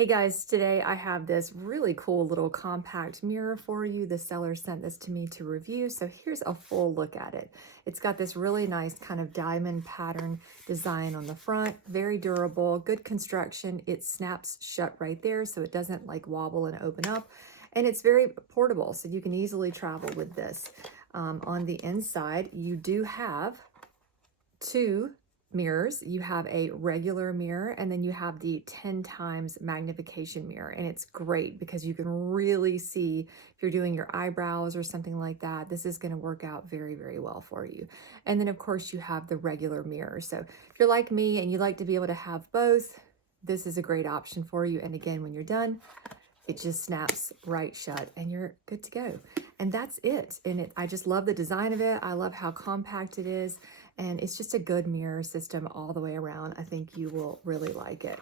Hey guys, today I have this really cool little compact mirror for you. The seller sent this to me to review, so here's a full look at it. It's got this really nice kind of diamond pattern design on the front, very durable, good construction. It snaps shut right there, so it doesn't like wobble and open up. And it's very portable, so you can easily travel with this. On the inside, you do have two mirrors. You have a regular mirror and then you have the 10 times magnification mirror, and it's great because you can really see if you're doing your eyebrows or something like that. This is going to work out very, very well for you. And then of course you have the regular mirror. So if you're like me and you like to be able to have both, this is a great option for you. And again, when you're done, it just snaps right shut and you're good to go. And that's it. And I just love the design of it. I love how compact it is. And it's just a good mirror system all the way around. I think you will really like it.